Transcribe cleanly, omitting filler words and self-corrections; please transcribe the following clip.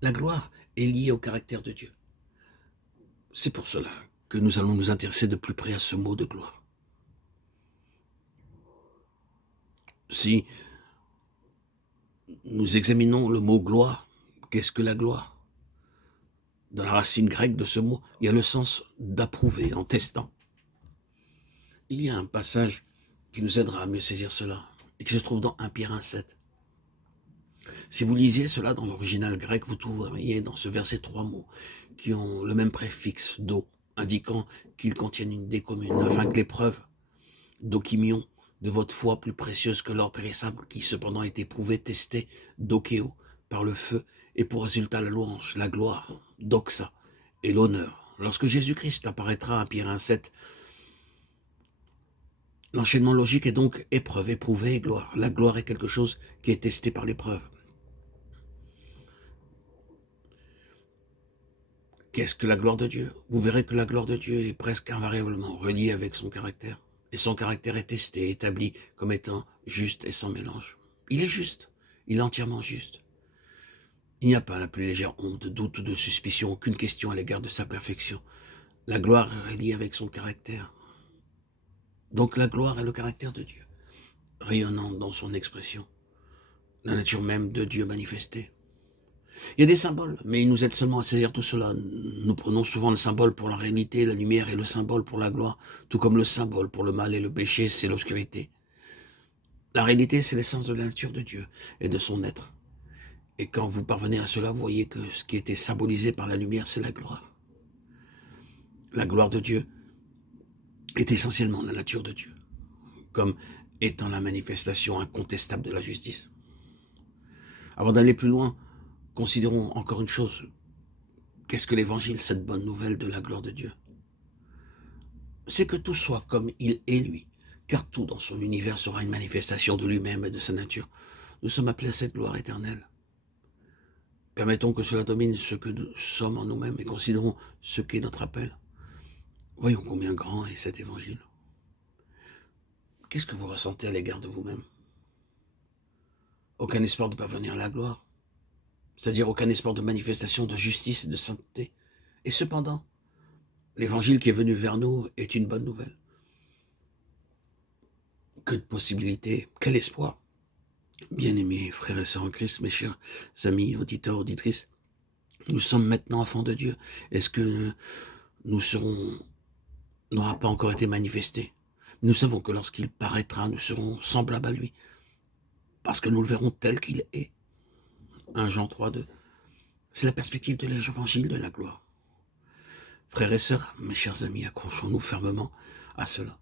La gloire est liée au caractère de Dieu. C'est pour cela que nous allons nous intéresser de plus près à ce mot de gloire. Si nous examinons le mot gloire, qu'est-ce que la gloire? Dans la racine grecque de ce mot, il y a le sens d'approuver, en testant. Il y a un passage qui nous aidera à mieux saisir cela, et qui se trouve dans 1 Pierre 1,7. Si vous lisiez cela dans l'original grec, vous trouveriez dans ce verset 3 mots qui ont le même préfixe do, indiquant qu'ils contiennent une idée commune, afin que l'épreuve d'okimion de votre foi plus précieuse que l'or périssable, qui cependant est éprouvé, testé, dokéo, par le feu, et pour résultat la louange, la gloire, doxa, et l'honneur. Lorsque Jésus-Christ apparaîtra à Pierre 1,7, l'enchaînement logique est donc épreuve, éprouvée et gloire. La gloire est quelque chose qui est testé par l'épreuve. Qu'est-ce que la gloire de Dieu? Vous verrez que la gloire de Dieu est presque invariablement reliée avec son caractère. Et son caractère est testé, établi comme étant juste et sans mélange. Il est juste, il est entièrement juste. Il n'y a pas la plus légère honte, de doute ou de suspicion, aucune question à l'égard de sa perfection. La gloire est reliée avec son caractère. Donc la gloire est le caractère de Dieu, rayonnant dans son expression, la nature même de Dieu manifestée. Il y a des symboles, mais ils nous aident seulement à saisir tout cela. Nous prenons souvent le symbole pour la réalité, la lumière, et le symbole pour la gloire, tout comme le symbole pour le mal et le péché, c'est l'obscurité. La réalité, c'est l'essence de la nature de Dieu et de son être. Et quand vous parvenez à cela, vous voyez que ce qui était symbolisé par la lumière, c'est la gloire. La gloire de Dieu est essentiellement la nature de Dieu, comme étant la manifestation incontestable de la justice. Avant d'aller plus loin, considérons encore une chose. Qu'est-ce que l'évangile, cette bonne nouvelle de la gloire de Dieu? C'est que tout soit comme il est lui, car tout dans son univers sera une manifestation de lui-même et de sa nature. Nous sommes appelés à cette gloire éternelle. Permettons que cela domine ce que nous sommes en nous-mêmes et considérons ce qu'est notre appel. Voyons combien grand est cet évangile. Qu'est-ce que vous ressentez à l'égard de vous-même? Aucun espoir de parvenir à la gloire, c'est-à-dire aucun espoir de manifestation de justice et de sainteté. Et cependant, l'évangile qui est venu vers nous est une bonne nouvelle. Que de possibilités, quel espoir! Bien-aimés frères et sœurs en Christ, mes chers amis, auditeurs, auditrices, nous sommes maintenant enfants de Dieu. Est-ce que nous n'aura pas encore été manifesté? Nous savons que lorsqu'il paraîtra, nous serons semblables à lui, parce que nous le verrons tel qu'il est. 1 Jean 3,2. C'est la perspective de l'évangile de la gloire. Frères et sœurs, mes chers amis, accrochons-nous fermement à cela.